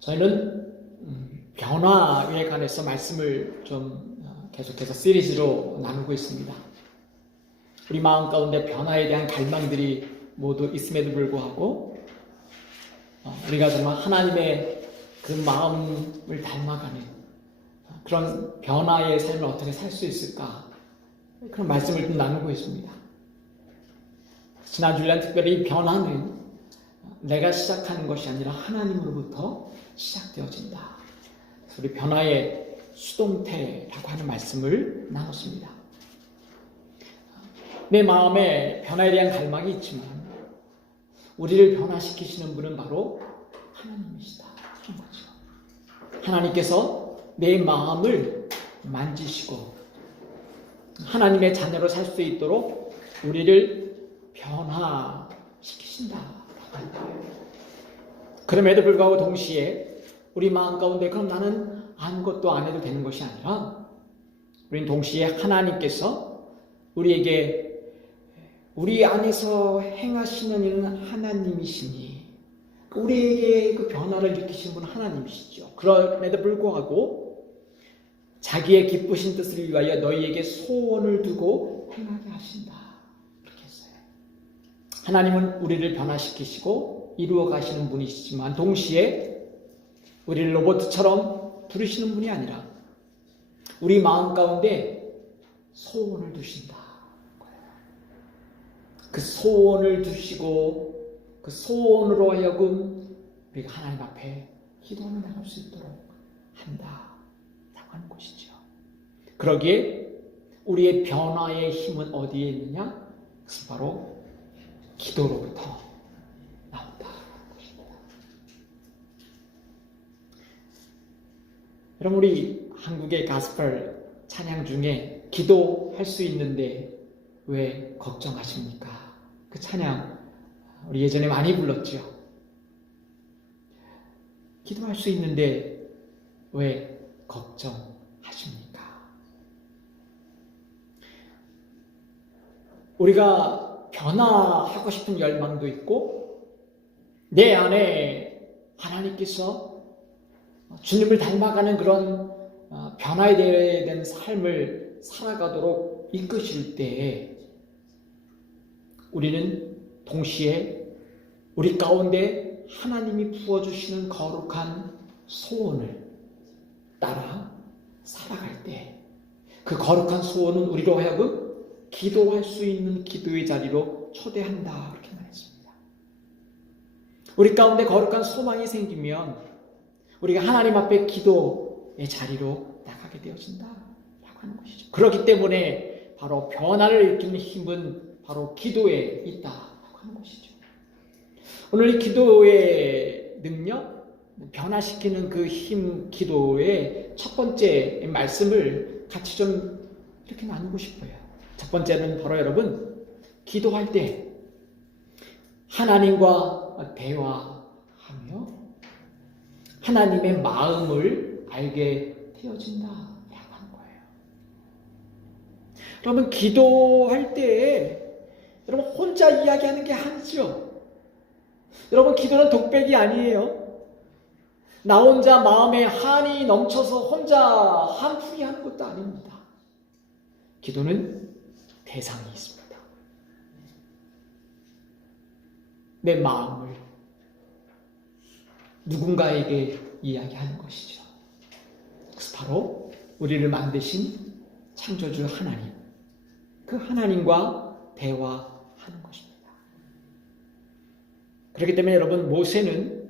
저희는 변화에 관해서 말씀을 좀 계속해서 시리즈로 나누고 있습니다. 우리 마음 가운데 변화에 대한 갈망들이 모두 있음에도 불구하고 우리가 정말 하나님의 그 마음을 닮아가는 그런 변화의 삶을 어떻게 살 수 있을까, 그런 말씀을 좀 나누고 있습니다. 지난 주일날 특별히 변화는 내가 시작하는 것이 아니라 하나님으로부터 시작되어진다. 그래서 우리 변화의 수동태라고 하는 말씀을 나눴습니다. 내 마음에 변화에 대한 갈망이 있지만 우리를 변화시키시는 분은 바로 하나님이시다. 그런 거죠. 하나님께서 내 마음을 만지시고 하나님의 자녀로 살 수 있도록 우리를 변화시키신다. 그럼에도 불구하고 동시에 우리 마음 가운데 그럼 나는 아무것도 안 해도 되는 것이 아니라 우리는 동시에 하나님께서 우리에게 우리 안에서 행하시는 일은 하나님이시니 우리에게 그 변화를 일으키신 분은 하나님이시죠. 그럼에도 불구하고 자기의 기쁘신 뜻을 위하여 너희에게 소원을 두고 행하게 하신다. 그렇게 했어요. 하나님은 우리를 변화시키시고 이루어 가시는 분이시지만 동시에 우리를 로봇처럼 부르시는 분이 아니라 우리 마음 가운데 소원을 두신다. 그 소원을 두시고 그 소원으로 하여금 우리가 하나님 앞에 기도를 나갈 수 있도록 한다 라고 하는 것이죠. 그러기에 우리의 변화의 힘은 어디에 있느냐? 그것은 바로 기도로부터 나온다. 여러분, 우리 한국의 가스펠 찬양 중에 기도할 수 있는데 왜 걱정하십니까? 그 찬양 우리 예전에 많이 불렀죠. 기도할 수 있는데 왜 걱정하십니까? 우리가 변화하고 싶은 열망도 있고 내 안에 하나님께서 주님을 닮아가는 그런 변화에 대한 삶을 살아가도록 이끄실 때에 우리는 동시에 우리 가운데 하나님이 부어주시는 거룩한 소원을 따라 살아갈 때 그 거룩한 소원은 우리로 하여금 기도할 수 있는 기도의 자리로 초대한다. 그렇게 말했습니다. 우리 가운데 거룩한 소망이 생기면 우리가 하나님 앞에 기도의 자리로 나가게 되어진다 라고 하는 것이죠. 그렇기 때문에 바로 변화를 일으키는 힘은 바로 기도에 있다라고 하는 것이죠. 오늘 이 기도의 능력, 변화시키는 그 힘, 기도의 첫 번째 말씀을 같이 좀 이렇게 나누고 싶어요. 첫 번째는 바로 여러분, 기도할 때 하나님과 대화하며 하나님의 마음을 알게 되어진다 라고 하는 거예요. 여러분, 기도할 때 여러분 혼자 이야기하는 게 아니죠. 여러분, 기도는 독백이 아니에요. 나 혼자 마음에 한이 넘쳐서 혼자 한풀이 하는 것도 아닙니다. 기도는 대상이 있습니다. 내 마음을 누군가에게 이야기하는 것이죠. 그래서 바로 우리를 만드신 창조주 하나님, 그 하나님과 대화하는 것입니다. 그렇기 때문에 여러분, 모세는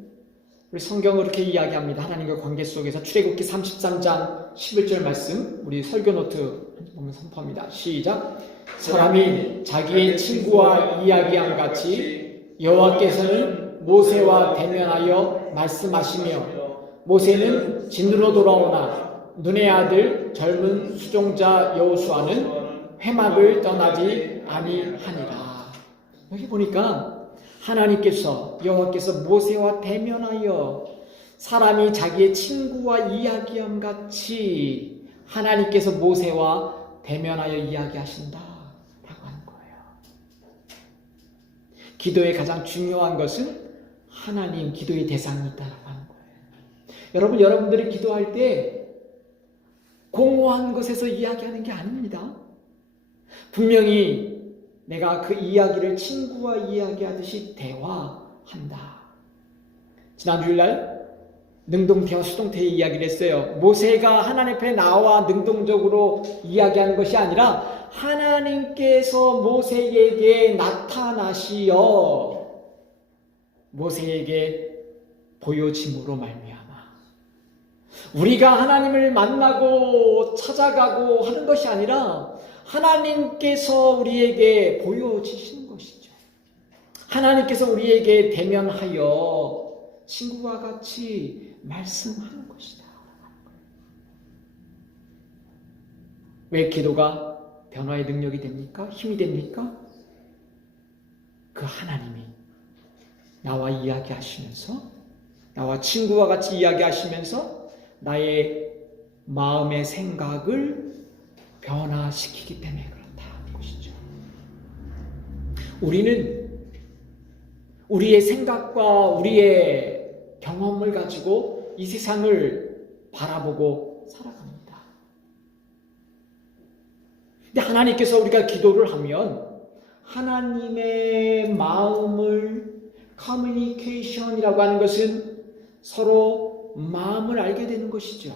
우리 성경을 이렇게 이야기합니다. 하나님과 관계 속에서 출애굽기 33장 11절 말씀, 우리 설교 노트 보면 선포합니다. 시작. 사람이 자기의 친구와 이야기함 같이 여호와께서는 모세와 대면하여 말씀하시며 모세는 진으로 돌아오나 눈의 아들 젊은 수종자 여호수아는 회막을 떠나지 아니하니라. 여기 보니까 하나님께서 여호와께서 모세와 대면하여 사람이 자기의 친구와 이야기함 같이 하나님께서 모세와 대면하여 이야기하신다 라고 하는 거예요. 기도의 가장 중요한 것은 하나님, 기도의 대상이 있다라고 하는 거예요. 여러분들이 기도할 때 공허한 것에서 이야기하는 게 아닙니다. 분명히 내가 그 이야기를 친구와 이야기하듯이 대화한다. 지난 주일날 능동태와 수동태의 이야기를 했어요. 모세가 하나님 앞에 나와 능동적으로 이야기하는 것이 아니라 하나님께서 모세에게 나타나시어 모세에게 보여짐으로 말미암아 우리가 하나님을 만나고 찾아가고 하는 것이 아니라 하나님께서 우리에게 보여지시는 것이죠. 하나님께서 우리에게 대면하여 친구와 같이 말씀하는 것이다. 왜 기도가 변화의 능력이 됩니까? 힘이 됩니까? 그 하나님이 나와 이야기하시면서, 나와 친구와 같이 이야기하시면서 나의 마음의 생각을 변화시키기 때문에 그렇다는 것이죠. 우리는 우리의 생각과 우리의 경험을 가지고 이 세상을 바라보고 살아갑니다. 근데 하나님께서 우리가 기도를 하면 하나님의 마음을 커뮤니케이션이라고 하는 것은 서로 마음을 알게 되는 것이죠.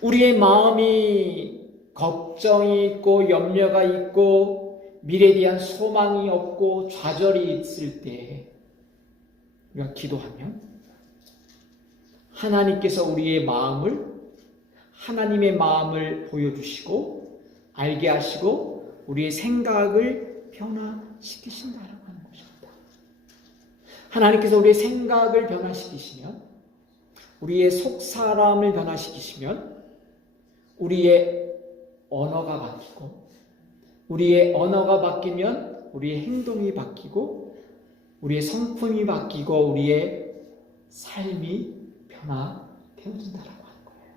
우리의 마음이 걱정이 있고 염려가 있고 미래에 대한 소망이 없고 좌절이 있을 때 우리가 기도하면 하나님께서 우리의 마음을 하나님의 마음을 보여주시고 알게 하시고 우리의 생각을 변화시키신다라고 하는 것입니다. 하나님께서 우리의 생각을 변화시키시면 우리의 속사람을 변화시키시면 우리의 언어가 바뀌고 우리의 언어가 바뀌면 우리의 행동이 바뀌고 우리의 성품이 바뀌고 우리의 삶이 변화되어진다라고 하는 거예요.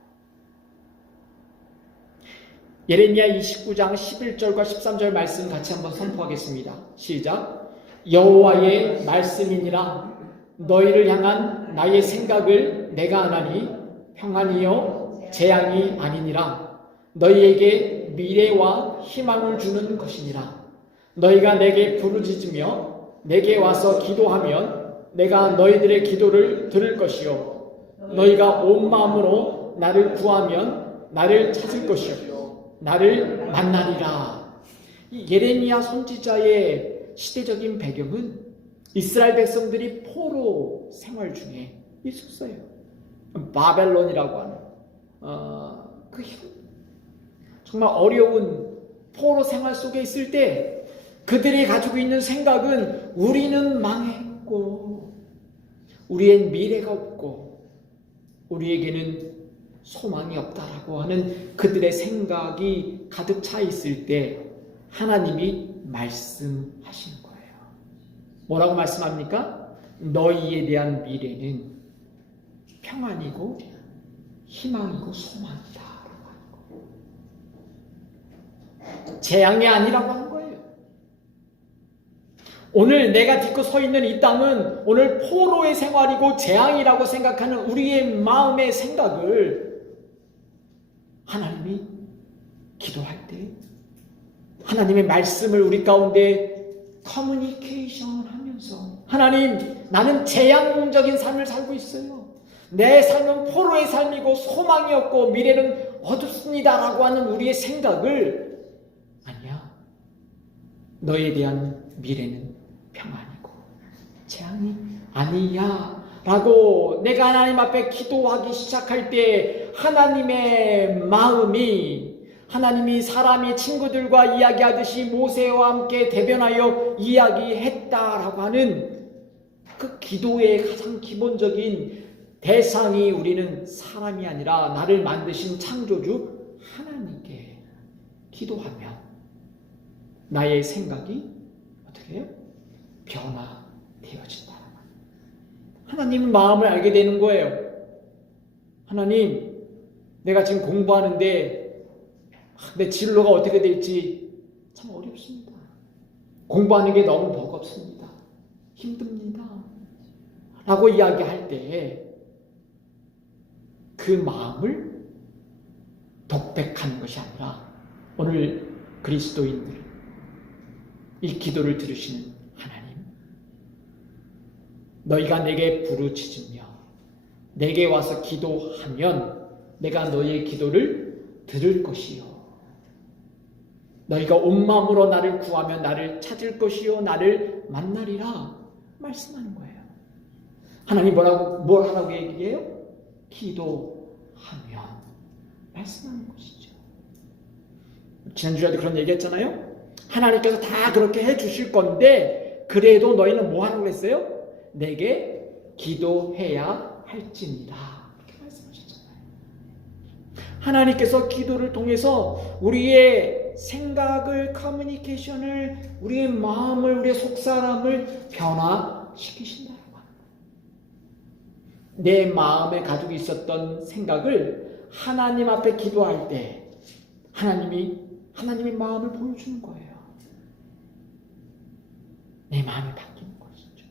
예레미야 29장 11절과 13절 말씀 같이 한번 선포하겠습니다. 시작. 여호와의 말씀이니라. 너희를 향한 나의 생각을 내가 아나니 평안이요 재앙이 아니니라. 너희에게 미래와 희망을 주는 것이니라. 너희가 내게 부르짖으며 내게 와서 기도하면 내가 너희들의 기도를 들을 것이요 너희가 온 마음으로 나를 구하면 나를 찾을 것이요 나를 만나리라. 이 예레미야 선지자의 시대적인 배경은 이스라엘 백성들이 포로 생활 중에 있었어요. 바벨론이라고 하는 정말 어려운 포로 생활 속에 있을 때 그들이 가지고 있는 생각은 우리는 망했고 우리의 미래가 없고 우리에게는 소망이 없다라고 하는 그들의 생각이 가득 차 있을 때 하나님이 말씀하시는 거예요. 뭐라고 말씀합니까? 너희에 대한 미래는 평안이고 희망이고 소망이다. 재앙이 아니라고 하는 거예요. 오늘 내가 딛고 서 있는 이 땅은 오늘 포로의 생활이고 재앙이라고 생각하는 우리의 마음의 생각을 하나님이 기도할 때 하나님의 말씀을 우리 가운데 커뮤니케이션 하면서 하나님 나는 재앙적인 삶을 살고 있어요. 내 삶은 포로의 삶이고 소망이 없고 미래는 어둡습니다라고 하는 우리의 생각을 아니야. 너에 대한 미래는 평안이고 재앙이 아니야 라고 내가 하나님 앞에 기도하기 시작할 때 하나님의 마음이 하나님이 사람이 친구들과 이야기하듯이 모세와 함께 대변하여 이야기했다라고 하는 그 기도의 가장 기본적인 대상이 우리는 사람이 아니라 나를 만드신 창조주 하나님께 기도하면 나의 생각이 어떻게 해요? 변화되어진다. 하나님 마음을 알게 되는 거예요. 하나님, 내가 지금 공부하는데 내 진로가 어떻게 될지 참 어렵습니다. 공부하는 게 너무 버겁습니다. 힘듭니다. 라고 이야기할 때 그 마음을 독백하는 것이 아니라 오늘 그리스도인들 이 기도를 들으시는 하나님, 너희가 내게 부르짖으며 내게 와서 기도하면 내가 너희의 기도를 들을 것이요, 너희가 온 마음으로 나를 구하면 나를 찾을 것이요 나를 만나리라 말씀하는 거예요. 하나님 뭘 하라고 얘기해요? 기도하면 말씀하는 것이죠. 지난주에도 그런 얘기했잖아요. 하나님께서 다 그렇게 해주실 건데 그래도 너희는 뭐 하라고 했어요? 내게 기도해야 할지니라 이렇게 말씀하셨잖아요. 하나님께서 기도를 통해서 우리의 생각을, 커뮤니케이션을, 우리의 마음을, 우리의 속사람을 변화시키신다고 하는 거예요. 내 마음에 가지고 있었던 생각을 하나님 앞에 기도할 때 하나님의 마음을 보여주는 거예요. 내 마음이 바뀌는 것이죠.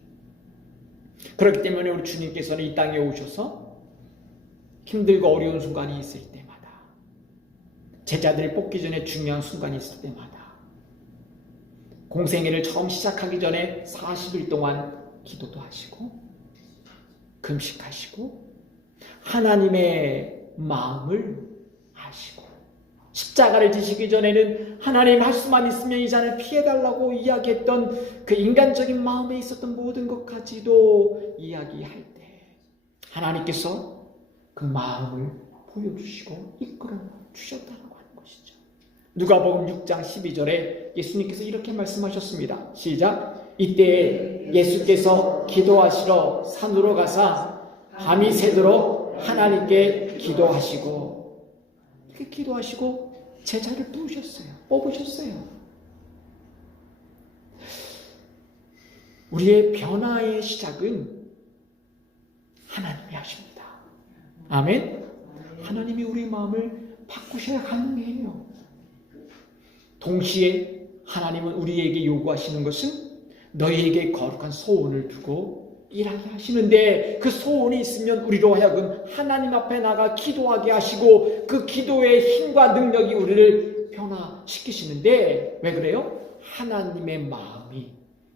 그렇기 때문에 우리 주님께서는 이 땅에 오셔서 힘들고 어려운 순간이 있을 때마다, 제자들이 뽑기 전에 중요한 순간이 있을 때마다, 공생애를 처음 시작하기 전에 40일 동안 기도도 하시고 금식하시고 하나님의 마음을 아시고, 십자가를 지시기 전에는 하나님 할 수만 있으면 이 잔을 피해달라고 이야기했던 그 인간적인 마음에 있었던 모든 것까지도 이야기할 때 하나님께서 그 마음을 보여주시고 이끌어 주셨다고 하는 것이죠. 누가복음 6장 12절에 예수님께서 이렇게 말씀하셨습니다. 시작. 이때 예수께서 기도하시러 산으로 가사 밤이 새도록 하나님께 기도하시고, 이렇게 기도하시고 제자를 뽑으셨어요. 우리의 변화의 시작은 하나님이 하십니다. 아멘. 하나님이 우리 마음을 바꾸셔야 가능해요. 동시에 하나님은 우리에게 요구하시는 것은 너희에게 거룩한 소원을 두고 일하게 하시는데, 그 소원이 있으면 우리로 하여금 하나님 앞에 나가 기도하게 하시고 그 기도의 힘과 능력이 우리를 변화시키시는데, 왜 그래요? 하나님의 마음이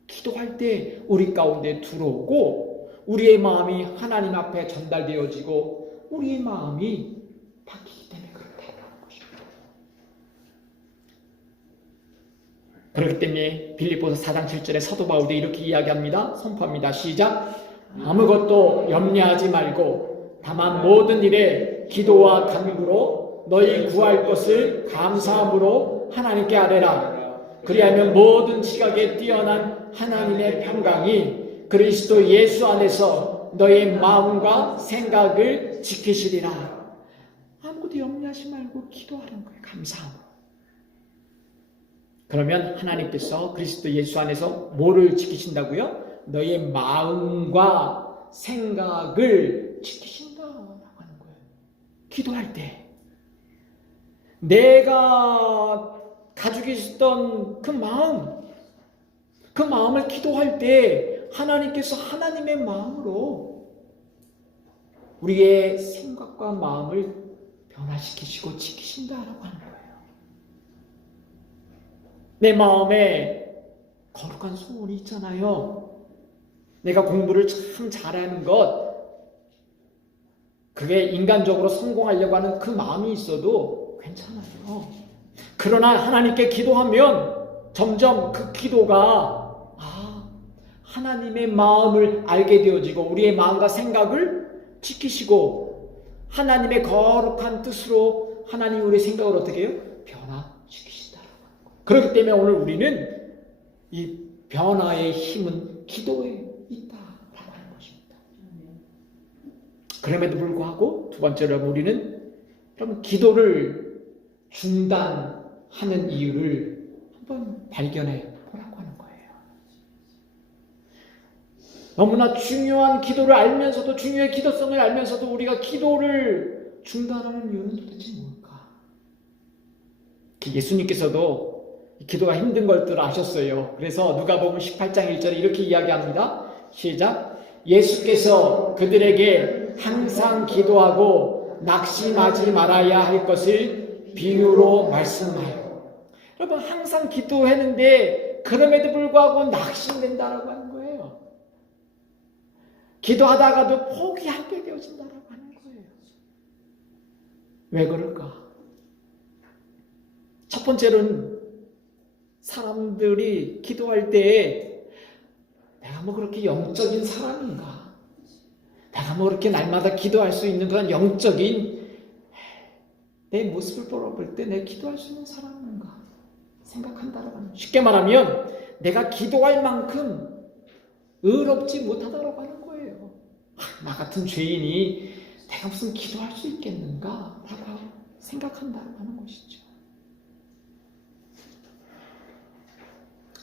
기도할 때 우리 가운데 들어오고 우리의 마음이 하나님 앞에 전달되어지고 우리의 마음이 바뀌기 때문에 그렇다는 것입니다. 그렇기 때문에 빌립보서 4장 7절에 사도 바울도 이렇게 이야기합니다. 선포합니다. 시작. 아무것도 염려하지 말고 다만 모든 일에 기도와 간구로 너희 구할 것을 감사함으로 하나님께 아뢰라. 그리하면 모든 지각에 뛰어난 하나님의 평강이 그리스도 예수 안에서 너의 마음과 생각을 지키시리라. 아무것도 염려하지 말고 기도하는 거예요. 감사함으로. 그러면 하나님께서 그리스도 예수 안에서 뭐를 지키신다고요? 너의 마음과 생각을 지키신다라고 하는 거예요. 기도할 때 내가 가지고 있었던 그 마음을 기도할 때 하나님께서 하나님의 마음으로 우리의 생각과 마음을 변화시키시고 지키신다라고 하는 거예요. 내 마음에 거룩한 소원이 있잖아요. 내가 공부를 참 잘하는 것, 그게 인간적으로 성공하려고 하는 그 마음이 있어도 괜찮아요. 그러나 하나님께 기도하면 점점 그 기도가 하나님의 마음을 알게 되어지고 우리의 마음과 생각을 지키시고 하나님의 거룩한 뜻으로 하나님이 우리의 생각을 어떻게 해요? 변화시키신다라고 하는 거예요. 그렇기 때문에 오늘 우리는 이 변화의 힘은 기도에 있다라고 하는 것입니다. 그럼에도 불구하고 두 번째로 우리는 그럼 기도를 중단하는 이유를 한번 발견해 보라고 하는 거예요. 너무나 중요한 기도를 알면서도, 중요한 기도성을 알면서도 우리가 기도를 중단하는 이유는 도대체 뭘까? 예수님께서도 기도가 힘든 것들을 아셨어요. 그래서 누가복음 18장 1절에 이렇게 이야기합니다. 시작. 예수께서 그들에게 항상 기도하고 낙심하지 말아야 할 것을 비유로 말씀하여. 여러분, 항상 기도했는데 그럼에도 불구하고 낙심된다라고 하는 거예요. 기도하다가도 포기하게 되어진다라고 하는 거예요. 왜 그럴까? 첫 번째로는 사람들이 기도할 때 내가 뭐 그렇게 영적인 사람인가? 내가 뭐 그렇게 날마다 기도할 수 있는 그런 영적인 내 모습을 볼 때 내가 기도할 수 있는 사람인가? 생각한다라고 하는. 쉽게 말하면 내가 기도할 만큼 의롭지 못하다라고 하는 거예요. 나 같은 죄인이 내가 무슨 기도할 수 있겠는가? 라고 생각한다라고 하는 것이죠.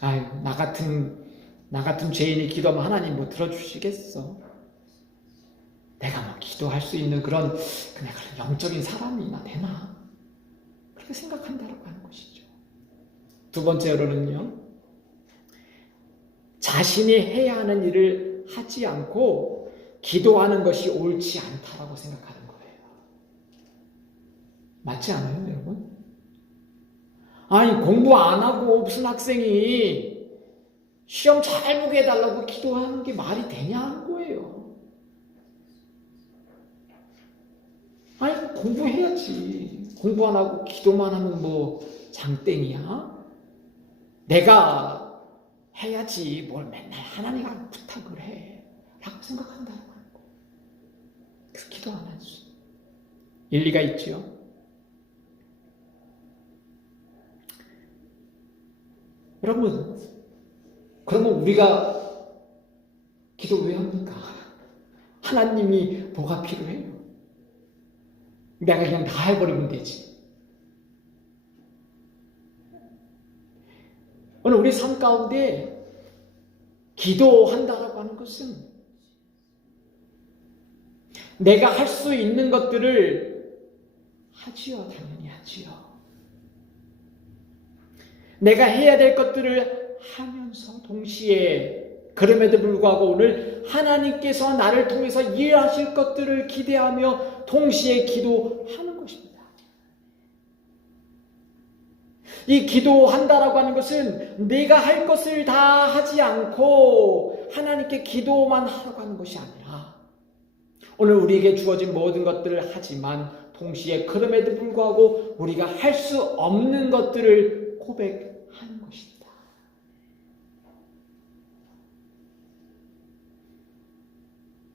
아유, 나 같은 죄인이 기도하면 하나님 뭐 들어주시겠어? 내가 뭐 기도할 수 있는 그런 영적인 사람이나 되나? 그렇게 생각한다라고 하는 것이죠. 두 번째로는요, 자신이 해야 하는 일을 하지 않고 기도하는 것이 옳지 않다라고 생각하는 거예요. 맞지 않아요, 여러분? 아니, 공부 안 하고 무슨 학생이 시험 잘 보게 해달라고 기도하는 게 말이 되냐 하는 거예요. 아니, 공부해야지. 공부 안 하고 기도만 하면 뭐 장땡이야? 내가 해야지 뭘 맨날 하나님한테 부탁을 해 라고 생각한다고 하는 거예요. 그래서 기도 안 하지. 일리가 있죠. 여러분, 그러면 우리가 기도 왜 합니까? 하나님이 뭐가 필요해요? 내가 그냥 다 해버리면 되지. 오늘 우리 삶 가운데 기도한다라고 하는 것은 내가 할 수 있는 것들을 하지요. 당연히 하지요. 내가 해야 될 것들을 하면서 동시에 그럼에도 불구하고 오늘 하나님께서 나를 통해서 일하실 것들을 기대하며 동시에 기도하는 것입니다. 이 기도한다라고 하는 것은 내가 할 것을 다 하지 않고 하나님께 기도만 하라고 하는 것이 아니라 오늘 우리에게 주어진 모든 것들을 하지만 동시에 그럼에도 불구하고 우리가 할 수 없는 것들을 고백하는 것입니다.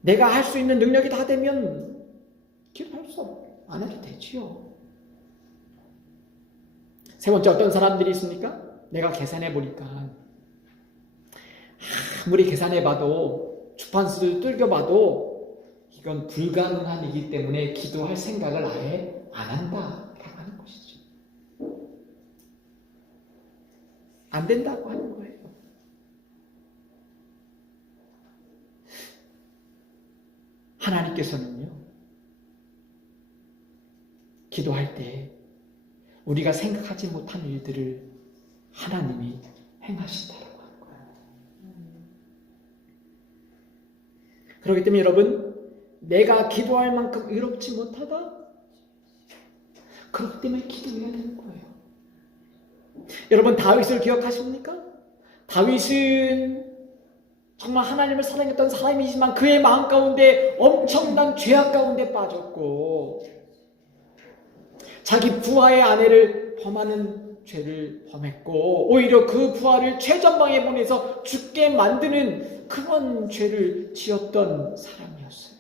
내가 할 수 있는 능력이 다 되면 기도할 수 안 해도 되지요. 세 번째, 어떤 사람들이 있습니까? 내가 계산해 보니까 아무리 계산해 봐도 주판수를 뚫겨봐도 이건 불가능한 일이기 때문에 기도할 생각을 아예 안 한다라고 하는 것이죠. 안 된다고 하는 거예요. 하나님께서는요, 기도할 때 우리가 생각하지 못한 일들을 하나님이 행하신다라고 하는 거예요. 그렇기 때문에 여러분, 내가 기도할 만큼 의롭지 못하다? 그렇기 때문에 기도해야 되는 거예요. 여러분, 다윗을 기억하십니까? 다윗은 정말 하나님을 사랑했던 사람이지만 그의 마음 가운데 엄청난 죄악 가운데 빠졌고 자기 부하의 아내를 범하는 죄를 범했고 오히려 그 부하를 최전방에 보내서 죽게 만드는 그런 죄를 지었던 사람이었어요.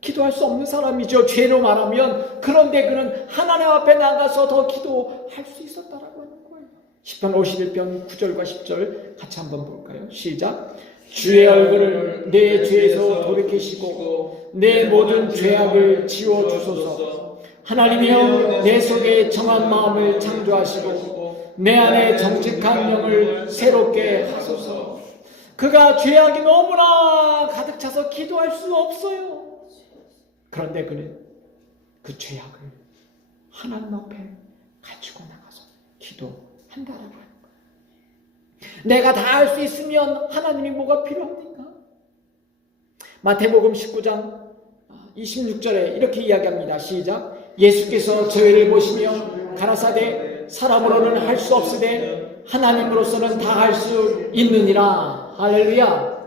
기도할 수 없는 사람이죠. 죄로 말하면. 그런데 그는 하나님 앞에 나가서 더 기도할 수 있었다라고 하는 거예요. 시편 51편 9절과 10절 같이 한번 볼까요? 시작. 주의 얼굴을 내 죄에서 돌이키시고 내 모든 죄악을 지워주소서. 하나님이여, 내 속에 정한 마음을 창조하시고 내 안에 정직한 영을 새롭게 하소서. 그가 죄악이 너무나 가득 차서 기도할 수 없어요. 그런데 그는 그 죄악을 하나님 앞에 가지고 나가서 기도한다라고 하는 거예요. 내가 다 할 수 있으면 하나님이 뭐가 필요합니까? 마태복음 19장 26절에 이렇게 이야기합니다. 시작. 예수께서 저희를 보시며 가라사대 사람으로는 할 수 없으되 하나님으로서는 다 할 수 있느니라. 할렐루야.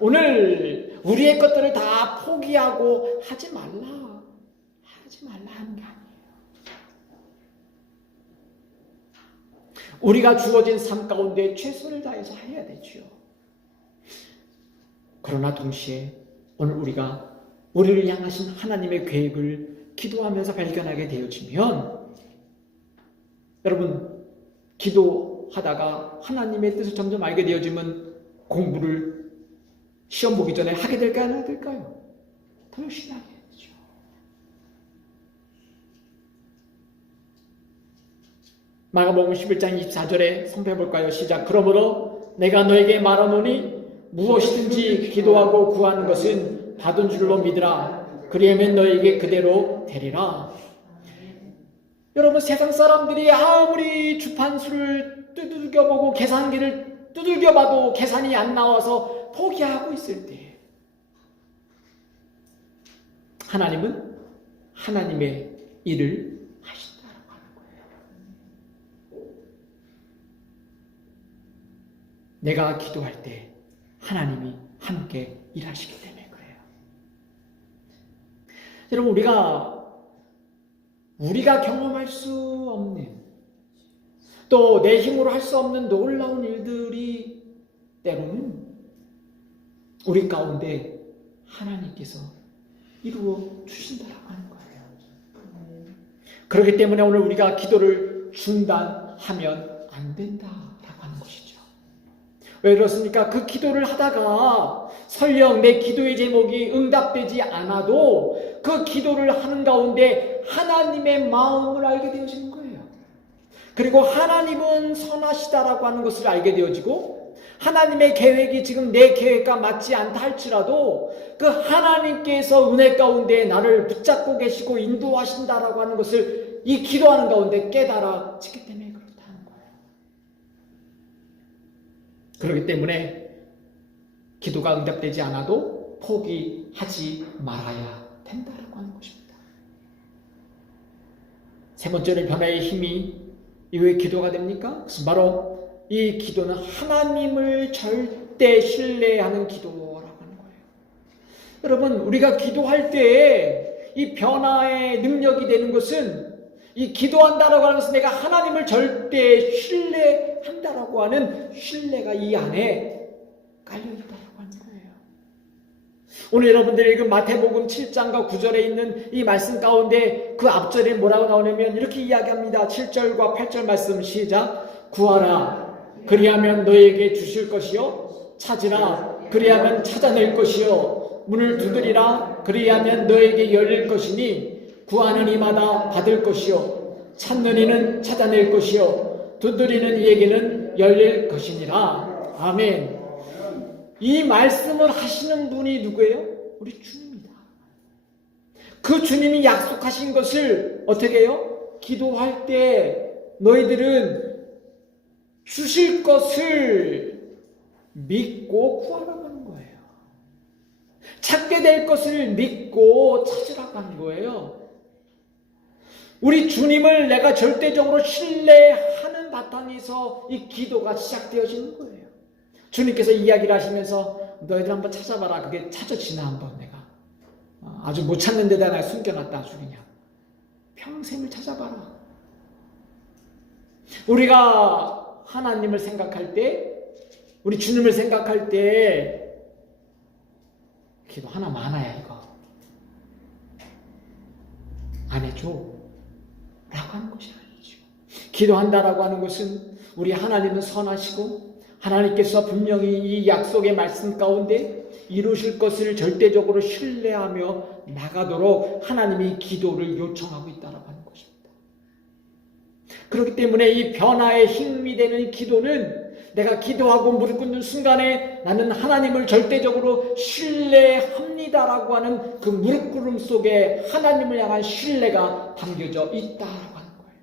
오늘 우리의 것들을 다 포기하고 하지 말라 하는 게 아니에요. 우리가 주어진 삶 가운데 최선을 다해서 해야 되지요. 그러나 동시에 오늘 우리가 우리를 향하신 하나님의 계획을 기도하면서 발견하게 되어지면, 여러분, 기도하다가 하나님의 뜻을 점점 알게 되어지면 공부를 시험 보기 전에 하게 될까요? 안 하게 될까요? 더 열심히 하게 되죠. 마가복음 11장 24절에 선포해 볼까요? 시작. 그러므로 내가 너에게 말하노니 무엇이든지 기도하고 구하는 것은 받은 줄로 믿으라. 그리하면 너에게 그대로 되리라. 여러분, 세상 사람들이 아무리 주판수를 두들겨보고 계산기를 두들겨봐도 계산이 안 나와서 포기하고 있을 때, 하나님은 하나님의 일을 하신다라고 하는 거예요. 내가 기도할 때 하나님이 함께 일하시기 때문에 그래요. 여러분, 우리가 경험할 수 없는, 또 내 힘으로 할 수 없는 놀라운 일들이 때로는 우리 가운데 하나님께서 이루어 주신다라고 하는 거예요. 그렇기 때문에 오늘 우리가 기도를 중단하면 안 된다라고 하는 것이죠. 왜 그렇습니까? 그 기도를 하다가 설령 내 기도의 제목이 응답되지 않아도 그 기도를 하는 가운데 하나님의 마음을 알게 되어지는 거예요. 그리고 하나님은 선하시다라고 하는 것을 알게 되어지고, 하나님의 계획이 지금 내 계획과 맞지 않다 할지라도 그 하나님께서 은혜 가운데 나를 붙잡고 계시고 인도하신다라고 하는 것을 이 기도하는 가운데 깨달아지기 때문에 그렇다는 거예요. 그렇기 때문에 기도가 응답되지 않아도 포기하지 말아야 된다라고 하는 것입니다. 세 번째는 변화의 힘이 왜 기도가 됩니까? 그것은 바로 이 기도는 하나님을 절대 신뢰하는 기도라고 하는 거예요. 여러분, 우리가 기도할 때 이 변화의 능력이 되는 것은, 이 기도한다라고 하는 것은 내가 하나님을 절대 신뢰한다라고 하는 신뢰가 이 안에 깔려있다라고 하는 거예요. 오늘 여러분들이 읽은 마태복음 7장과 9절에 있는 이 말씀 가운데 그 앞절에 뭐라고 나오냐면 이렇게 이야기합니다. 7절과 8절 말씀 시작. 구하라 그리하면 너에게 주실 것이요, 찾으라 그리하면 찾아낼 것이요, 문을 두드리라 그리하면 너에게 열릴 것이니 구하는 이마다 받을 것이요, 찾는 이는 찾아낼 것이요, 두드리는 이에게는 열릴 것이니라. 아멘. 이 말씀을 하시는 분이 누구예요? 우리 주님입니다. 그 주님이 약속하신 것을 어떻게 해요? 기도할 때 너희들은 주실 것을 믿고 구하라고 하는 거예요. 찾게 될 것을 믿고 찾으라고 하는 거예요. 우리 주님을 내가 절대적으로 신뢰하는 바탕에서 이 기도가 시작되어지는 거예요. 주님께서 이야기를 하시면서 너희들 한번 찾아봐라. 그게 찾아지나 한번 내가. 아주 못 찾는 데다 내가 숨겨놨다. 아주 그냥. 평생을 찾아봐라. 우리가 하나님을 생각할 때, 우리 주님을 생각할 때 기도 하나 많아야 이거 안 해줘 라고 하는 것이 아니죠. 기도한다라고 하는 것은 우리 하나님은 선하시고 하나님께서 분명히 이 약속의 말씀 가운데 이루실 것을 절대적으로 신뢰하며 나가도록 하나님이 기도를 요청하고 있다라고 하는 것입니다. 그렇기 때문에 이 변화의 힘이 되는 기도는 내가 기도하고 무릎 꿇는 순간에 나는 하나님을 절대적으로 신뢰합니다라고 하는 그 무릎 꿇음 속에 하나님을 향한 신뢰가 담겨져 있다라고 하는 거예요.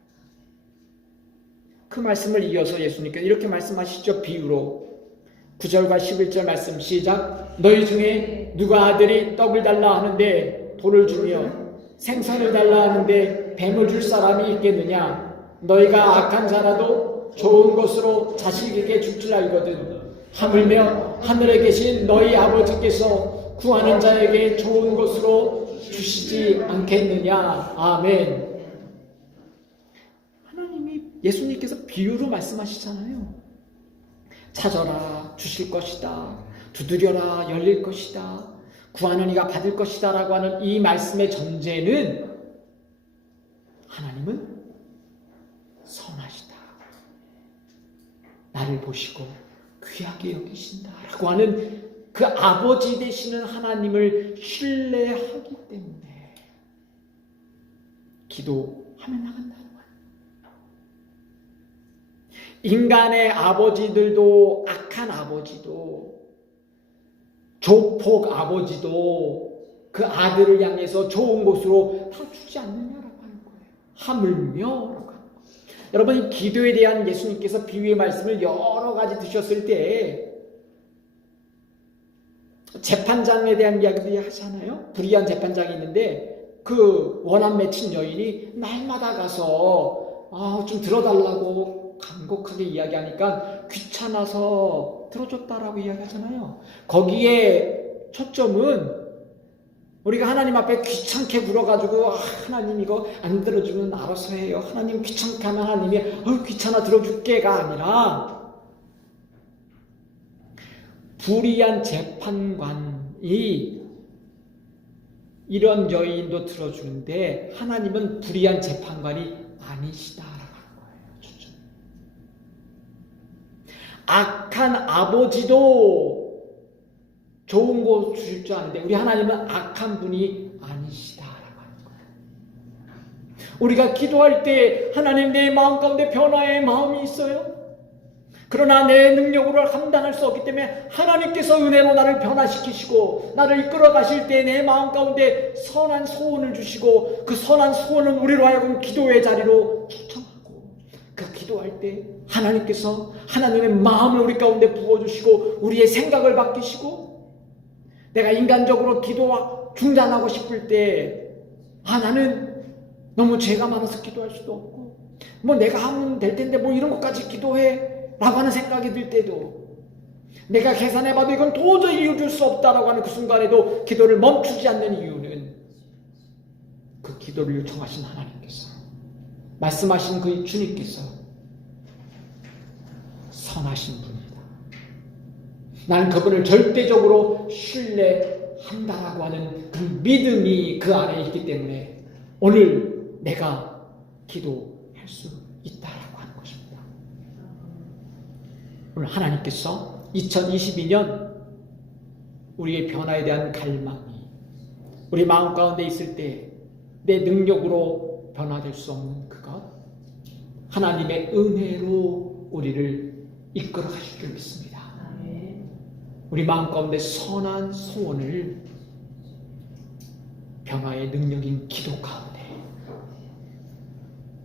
그 말씀을 이어서 예수님께서 이렇게 말씀하시죠. 비유로 9절과 11절 말씀 시작. 너희 중에 누가 아들이 떡을 달라 하는데 돌을 주며 생선을 달라 하는데 뱀을 줄 사람이 있겠느냐? 너희가 악한 자라도 좋은 것으로 자식에게 줄 줄 알거든. 하물며 하늘에 계신 너희 아버지께서 구하는 자에게 좋은 것으로 주시지 않겠느냐? 아멘. 하나님이, 예수님께서 비유로 말씀하시잖아요. 찾아라, 주실 것이다. 두드려라, 열릴 것이다. 구하는 이가 받을 것이다 라고 하는 이 말씀의 전제는 하나님은 선하시다. 나를 보시고 귀하게 여기신다 라고 하는 그 아버지 되시는 하나님을 신뢰하기 때문에 기도하면 나간다는 거예요. 인간의 아버지들도, 악한 아버지도, 조폭 아버지도 그 아들을 향해서 좋은 곳으로 다 주지 않느냐라고 하는 거예요. 하물며라고 하는 거예요. 여러분, 이 기도에 대한 예수님께서 비유의 말씀을 여러 가지 드셨을 때 재판장에 대한 이야기도 하잖아요. 불의한 재판장이 있는데 그 원한 맺힌 여인이 날마다 가서 좀 들어달라고 간곡하게 이야기하니까 귀찮아서 들어줬다라고 이야기하잖아요. 거기에 초점은 우리가 하나님 앞에 귀찮게 굴어가지고 하나님 이거 안 들어주면 알아서 해요. 하나님 귀찮게 하면 하나님이 귀찮아 들어줄게가 아니라 불의한 재판관이 이런 여인도 들어주는데 하나님은 불의한 재판관이 아니시다라고 하는 거예요. 초점. 악한 아버지도 좋은 거 주실 줄 아는데 우리 하나님은 악한 분이 아니시다라고 하는 거예요. 우리가 기도할 때 하나님 내 마음 가운데 변화의 마음이 있어요. 그러나 내 능력으로 감당할 수 없기 때문에 하나님께서 은혜로 나를 변화시키시고 나를 이끌어 가실 때 내 마음 가운데 선한 소원을 주시고 그 선한 소원은 우리로 하여금 기도의 자리로 초청하고 그 기도할 때 하나님께서 하나님의 마음을 우리 가운데 부어주시고 우리의 생각을 바뀌시고 내가 인간적으로 기도와 중단하고 싶을 때 나는 너무 죄가 많아서 기도할 수도 없고 내가 하면 될 텐데 이런 것까지 기도해 라고 하는 생각이 들 때도 내가 계산해봐도 이건 도저히 이루어질 수 없다라고 하는 그 순간에도 기도를 멈추지 않는 이유는 그 기도를 요청하신 하나님께서 말씀하신 그 주님께서 선하신 분이다. 나는 그분을 절대적으로 신뢰한다라고 하는 그 믿음이 그 안에 있기 때문에 오늘 내가 기도할 수 있다라고 하는 것입니다. 오늘 하나님께서 2022년 우리의 변화에 대한 갈망이 우리 마음 가운데 있을 때 내 능력으로 변화될 수 없는 그것 하나님의 은혜로 우리를 이끌어 가실 줄 믿습니다. 우리 마음 가운데 선한 소원을 변화의 능력인 기도 가운데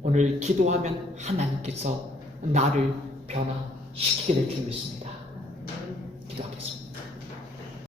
오늘 기도하면 하나님께서 나를 변화시키게 될 줄 믿습니다. 기도하겠습니다.